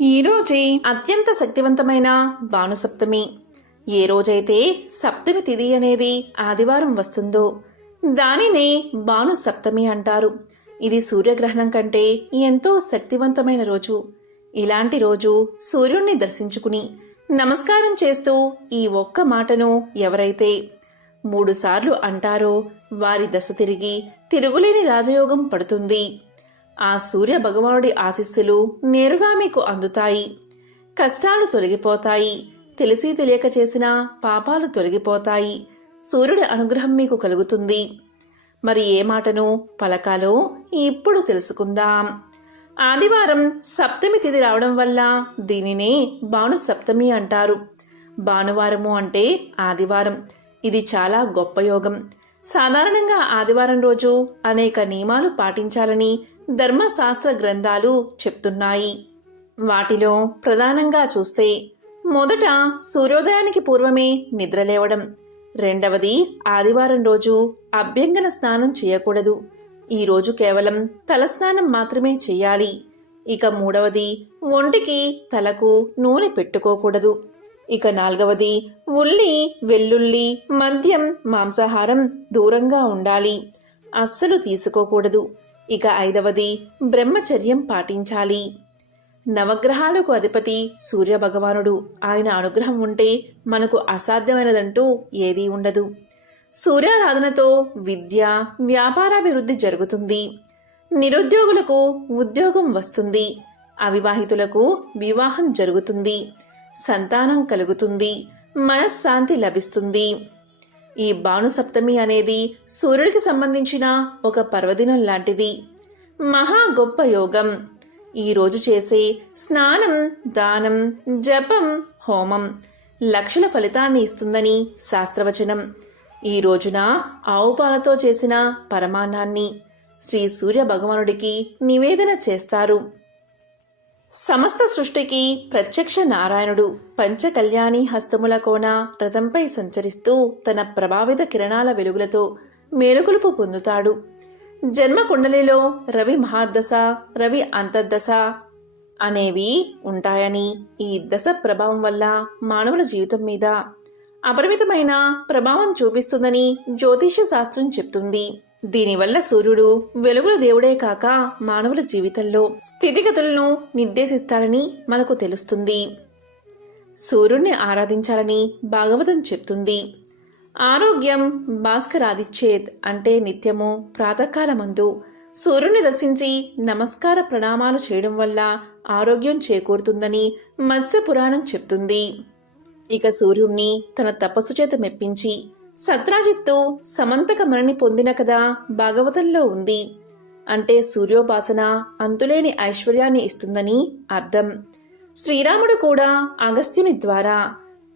ఈరోజే అత్యంత శక్తివంతమైన భానుసప్తమి. ఏ రోజైతే సప్తమి తిథి అనేది ఆదివారం వస్తుందో దానినే భాను సప్తమి అంటారు. ఇది సూర్యగ్రహణం కంటే ఎంతో శక్తివంతమైన రోజు. ఇలాంటి రోజు సూర్యుణ్ణి దర్శించుకుని నమస్కారం చేస్తూ ఈ ఒక్క మాటను ఎవరైతే మూడుసార్లు అంటారో వారి దశ తిరిగి తిరుగులేని రాజయోగం పడుతుంది. ఆ సూర్య భగవానుడి ఆశీస్సులు నేరుగా మీకు అందుతాయి. కష్టాలు తొలగిపోతాయి. తెలిసి తెలియక చేసిన పాపాలు తొలగిపోతాయి. సూర్యుడి అనుగ్రహం మీకు కలుగుతుంది. మరి ఏ మాటను పలకాలో ఇప్పుడు తెలుసుకుందాం. ఆదివారం సప్తమి తిథి రావడం వల్ల దీనినే భాను సప్తమి అంటారు. భానువారము అంటే ఆదివారం. ఇది చాలా గొప్ప యోగం. సాధారణంగా ఆదివారం రోజు అనేక నియమాలు పాటించాలని ధర్మశాస్త్ర గ్రంథాలు చెప్తున్నాయి. వాటిలో ప్రధానంగా చూస్తే మొదట సూర్యోదయానికి పూర్వమే నిద్రలేవడం రెండవది ఆదివారం రోజు అభ్యంగన స్నానం చేయకూడదు. ఈ రోజు కేవలం తలస్నానం మాత్రమే చేయాలి. ఇక మూడవది ఒంటికి తలకు నూనె పెట్టుకోకూడదు. ఇక నాలుగవది ఉల్లి వెల్లుల్లి మద్యం మాంసాహారం దూరంగా ఉండాలి. అస్సలు తీసుకోకూడదు. ఇక ఐదవది బ్రహ్మచర్యం పాటించాలి. నవగ్రహాలకు అధిపతి సూర్య భగవానుడు ఆయన అనుగ్రహం ఉంటే మనకు అసాధ్యమైనదంటూ ఏదీ ఉండదు. సూర్యారాధనతో విద్య వ్యాపారాభివృద్ధి జరుగుతుంది. నిరుద్యోగులకు ఉద్యోగం వస్తుంది. అవివాహితులకు వివాహం జరుగుతుంది. సంతానం కలుగుతుంది మనశ్శాంతి లభిస్తుంది. ఈ భానుసప్తమి అనేది సూర్యుడికి సంబంధించిన ఒక పర్వదినం లాంటిది. మహా గొప్ప యోగం. ఈరోజు చేసే స్నానం దానం జపం హోమం లక్షల ఫలితాన్ని ఇస్తుందని శాస్త్రవచనం. ఈ రోజున ఆవు పాలతో చేసిన పరమాన్నాన్ని శ్రీ సూర్య భగవానుడికి నివేదన చేస్తారు. సమస్త సృష్టికి ప్రత్యక్ష నారాయణుడు పంచకళ్యాణి హస్తముల కోణ రథంపై సంచరిస్తూ తన ప్రభావిత కిరణాల వెలుగులతో మేలుకొలుపు పొందుతాడు. జన్మ కుండలిలో రవి మహాదశ రవి అంతర్దశ అనేవి ఉంటాయని ఈ దశ ప్రభావం వల్ల మానవుల జీవితం మీద అపరిమితమైన ప్రభావం చూపిస్తుందని జ్యోతిష్య శాస్త్రం చెప్తుంది. దీనివల్ల సూర్యుడు వెలుగుల దేవుడే కాక మానవుల జీవితంలో స్థితిగతులను నిర్దేశిస్తాడని మనకు తెలుస్తుంది. సూర్యుణ్ణి ఆరాధించాలని భాగవతం చెప్తుంది. ఆరోగ్యం భాస్కరాదిచ్చేత్ అంటే నిత్యము ప్రాతకాలమందు సూర్యుని దర్శించి నమస్కార ప్రణామాలు చేయడం వల్ల ఆరోగ్యం చేకూరుతుందని మత్స్య పురాణం చెప్తుంది. ఇక సూర్యుణ్ణి తన తపస్సు చేత మెప్పించి సత్రాజిత్తు సమంతక పొందిన కదా భాగవతంలో ఉంది. అంటే సూర్యోపాసన అంతులేని ఐశ్వర్యాన్ని ఇస్తుందని అర్థం. శ్రీరాముడు కూడా అగస్త్యుని ద్వారా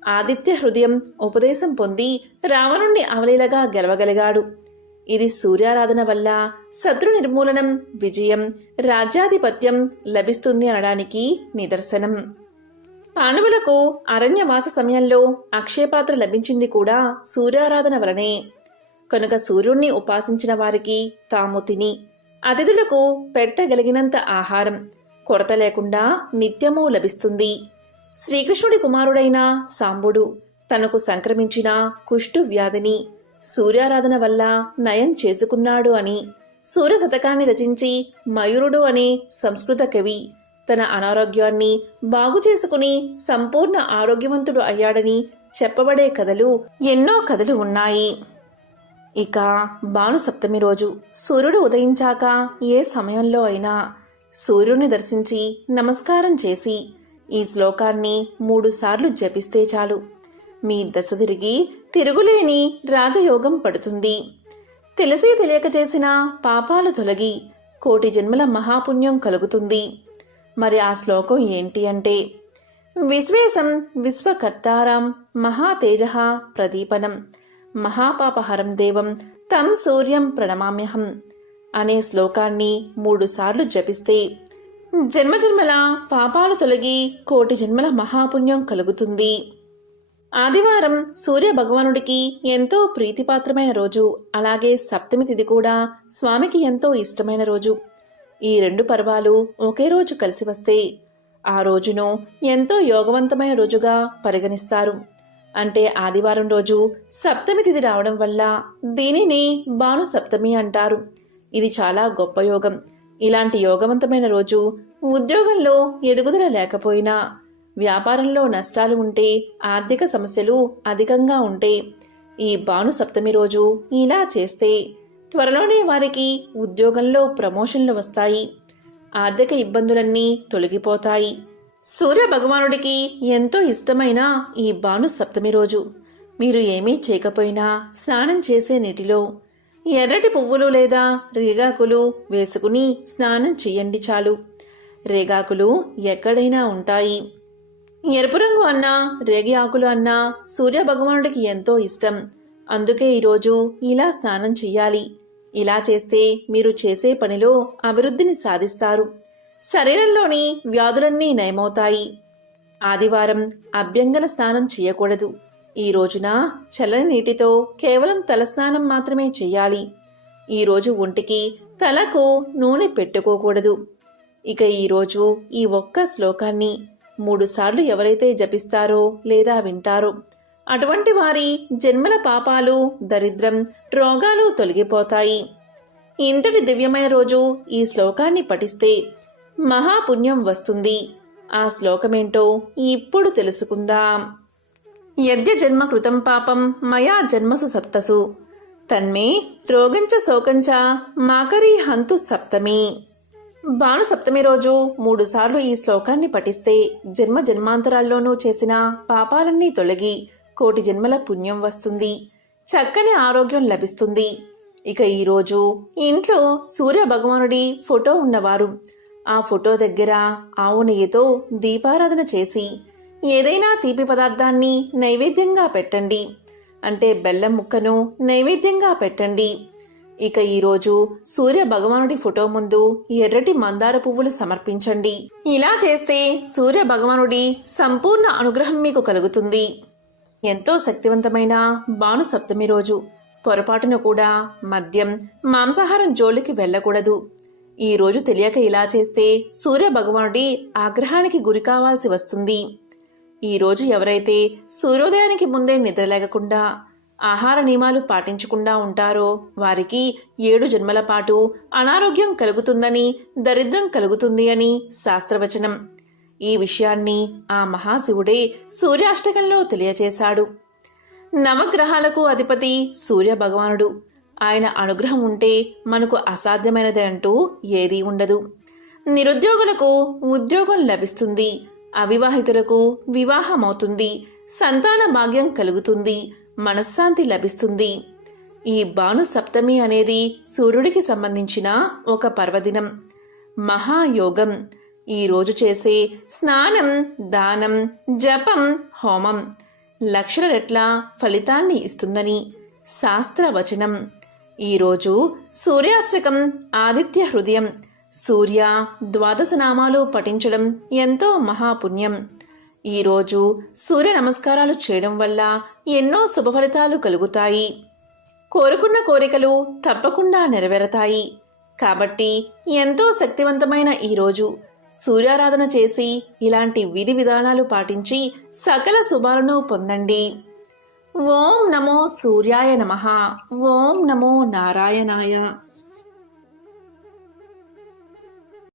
ఆదిత్య హృదయం ఉపదేశం పొంది రావణుణ్ణి అవలీలగా గెలవగలిగాడు. ఇది సూర్యారాధన వల్ల శత్రు నిర్మూలనం విజయం రాజ్యాధిపత్యం లభిస్తుంది అనడానికి నిదర్శనం. పాండవులకు అరణ్యవాస సమయంలో అక్షయపాత్ర లభించింది కూడా సూర్యారాధన వలనే. కనుక సూర్యుణ్ణి ఉపాసించిన వారికి తాము తిని అతిథులకు పెట్టగలిగినంత ఆహారం కొరత లేకుండా నిత్యము లభిస్తుంది. శ్రీకృష్ణుడి కుమారుడైన సాంబుడు తనకు సంక్రమించిన కుష్టు వ్యాధిని సూర్యారాధన వల్ల నయం చేసుకున్నాడు అని సూర్య శతకాన్ని రచించి మయూరుడు అనే సంస్కృత కవి తన అనారోగ్యాన్ని బాగు చేసుకుని సంపూర్ణ ఆరోగ్యవంతుడు అయ్యాడని చెప్పబడే కథలు ఎన్నో కథలు ఉన్నాయి. ఇక భానుసప్తమి రోజు సూర్యుడు ఉదయించాక ఏ సమయంలో అయినా సూర్యుడిని దర్శించి నమస్కారం చేసి ఈ శ్లోకాన్ని మూడుసార్లు జపిస్తే చాలు. మీ దశ తిరిగి తిరుగులేని రాజయోగం పడుతుంది. తెలిసి తెలియక చేసిన పాపాలు తొలగి కోటి జన్మల మహాపుణ్యం కలుగుతుంది. మరి ఆ శ్లోకం ఏంటి అంటే విశ్వేశం విశ్వకర్తారాం మహాతేజ ప్రదీపనం మహాపాపహరం దేవం తం సూర్యం ప్రణమామ్యహం అనే శ్లోకాన్ని మూడుసార్లు జపిస్తే జన్మజన్మల పాపాలు తొలగి కోటి జన్మల మహాపుణ్యం కలుగుతుంది. ఆదివారం సూర్య భగవానుడికి ఎంతో ప్రీతిపాత్రమైన రోజు అలాగే సప్తమి తిథి కూడా స్వామికి ఎంతో ఇష్టమైన రోజు. ఈ రెండు పర్వాలు ఒకే రోజు కలిసి వస్తే ఆ రోజును ఎంతో యోగవంతమైన రోజుగా పరిగణిస్తారు. అంటే ఆదివారం రోజు సప్తమి తిథి రావడం వల్ల దీనిని భాను సప్తమి అంటారు. ఇది చాలా గొప్ప యోగం. ఇలాంటి యోగవంతమైన రోజు ఉద్యోగంలో ఎదుగుదల లేకపోయినా వ్యాపారంలో నష్టాలు ఉంటే ఆర్థిక సమస్యలు అధికంగా ఉంటే ఈ భాను సప్తమి రోజు ఇలా చేస్తే త్వరలోనే వారికి ఉద్యోగంలో ప్రమోషన్లు వస్తాయి. ఆర్థిక ఇబ్బందులన్నీ తొలగిపోతాయి. సూర్య భగవానుడికి ఎంతో ఇష్టమైన ఈ భాను సప్తమి రోజు. మీరు ఏమీ చేయకపోయినా స్నానం చేసే నీటిలో ఎర్రటి పువ్వులు లేదా రేగాకులు వేసుకుని స్నానం చేయండి చాలు. రేగాకులు ఎక్కడైనా ఉంటాయి. ఎరుపు రంగు అన్నా రేగి ఆకులు అన్నా సూర్య భగవానుడికి ఎంతో ఇష్టం. అందుకే ఈరోజు ఇలా స్నానం చెయ్యాలి ఇలా చేస్తే మీరు చేసే పనిలో అభివృద్ధిని సాధిస్తారు. శరీరంలోని వ్యాధులన్నీ నయమవుతాయి. ఆదివారం అభ్యంగన స్నానం చేయకూడదు. ఈ రోజున చల్లని నీటితో కేవలం తలస్నానం మాత్రమే చేయాలి. ఈరోజు ఒంటికి తలకు నూనె పెట్టుకోకూడదు. ఇక ఈరోజు ఈ ఒక్క శ్లోకాన్ని మూడుసార్లు ఎవరైతే జపిస్తారో లేదా వింటారో అటువంటి వారి జన్మల పాపాలు దరిద్రం రోగాలు తొలగిపోతాయి. ఇంతటి దివ్యమైన రోజు ఈ శ్లోకాన్ని పఠిస్తే మహాపుణ్యం వస్తుంది. ఆ శ్లోకమేంటో ఇప్పుడు తెలుసుకుందాం. యద్య జన్మ కృతం పాపం మయా జన్మసు సప్తసు. తన్మే రోగంచ శోకంచ మాకరీ హంతు సప్తమి. భాను సప్తమి రోజు మూడుసార్లు ఈ శ్లోకాన్ని పఠిస్తే జన్మ జన్మాంతరాల్లోనూ చేసిన పాపాలన్నీ తొలగి కోటి జన్మల పుణ్యం వస్తుంది. చక్కని ఆరోగ్యం లభిస్తుంది. ఇక ఈరోజు ఇంట్లో సూర్య భగవానుడి ఫోటో ఉన్నవారు. ఆ ఫోటో దగ్గర ఆవు నెయ్యితో దీపారాధన చేసి ఏదైనా తీపి పదార్థాన్ని నైవేద్యంగా పెట్టండి. అంటే బెల్లం ముక్కను నైవేద్యంగా పెట్టండి. ఇక ఈరోజు సూర్య భగవానుడి ఫోటో ముందు ఎర్రటి మందార పువ్వులు సమర్పించండి. ఇలా చేస్తే సూర్య భగవానుడి సంపూర్ణ అనుగ్రహం మీకు కలుగుతుంది. ఎంతో శక్తివంతమైన భాను సప్తమి రోజు. పొరపాటున కూడా మద్యం మాంసాహారం జోలికి వెళ్ళకూడదు. ఈ రోజు తెలియక ఇలా చేస్తే సూర్య భగవానుడి ఆగ్రహానికి గురి కావాల్సి వస్తుంది. ఈ రోజు ఎవరైతే సూర్యోదయానికి ముందే నిద్రలేగకుండా ఆహార నియమాలు పాటించకుండా ఉంటారో వారికి ఏడు జన్మల పాటు అనారోగ్యం కలుగుతుందని దరిద్రం కలుగుతుంది అని శాస్త్రవచనం. ఈ విషయాన్ని ఆ మహాశివుడే సూర్యాష్టకంలో తెలియచేశాడు. నవగ్రహాలకు అధిపతి సూర్య భగవానుడు ఆయన అనుగ్రహం ఉంటే మనకు అసాధ్యమైనది అంటూ ఏదీ ఉండదు. నిరుద్యోగులకు ఉద్యోగం లభిస్తుంది. అవివాహితులకు వివాహమవుతుంది. సంతాన భాగ్యం కలుగుతుంది. మనశ్శాంతి లభిస్తుంది. ఈ భాను సప్తమి అనేది సూర్యుడికి సంబంధించిన ఒక పర్వదినం. మహాయోగం. ఈరోజు చేసే స్నానం దానం జపం హోమం లక్షల రెట్ల ఫలితాన్ని ఇస్తుందని శాస్త్రవచనం ఈరోజు సూర్యాష్టకం ఆదిత్య హృదయం. సూర్య ద్వాదశ నామాలు పఠించడం ఎంతో మహాపుణ్యం. ఈరోజు సూర్య నమస్కారాలు చేయడం వల్ల ఎన్నో శుభ ఫలితాలు కలుగుతాయి. కోరుకున్న కోరికలు తప్పకుండా నెరవేరతాయి. కాబట్టి ఎంతో శక్తివంతమైన ఈరోజు సూర్యారాధన చేసి ఇలాంటి విధి విధానాలు పాటించి సకల శుభాలను పొందండి. ఓం నమో సూర్యాయ నమః. ఓం నమో నారాయణాయ.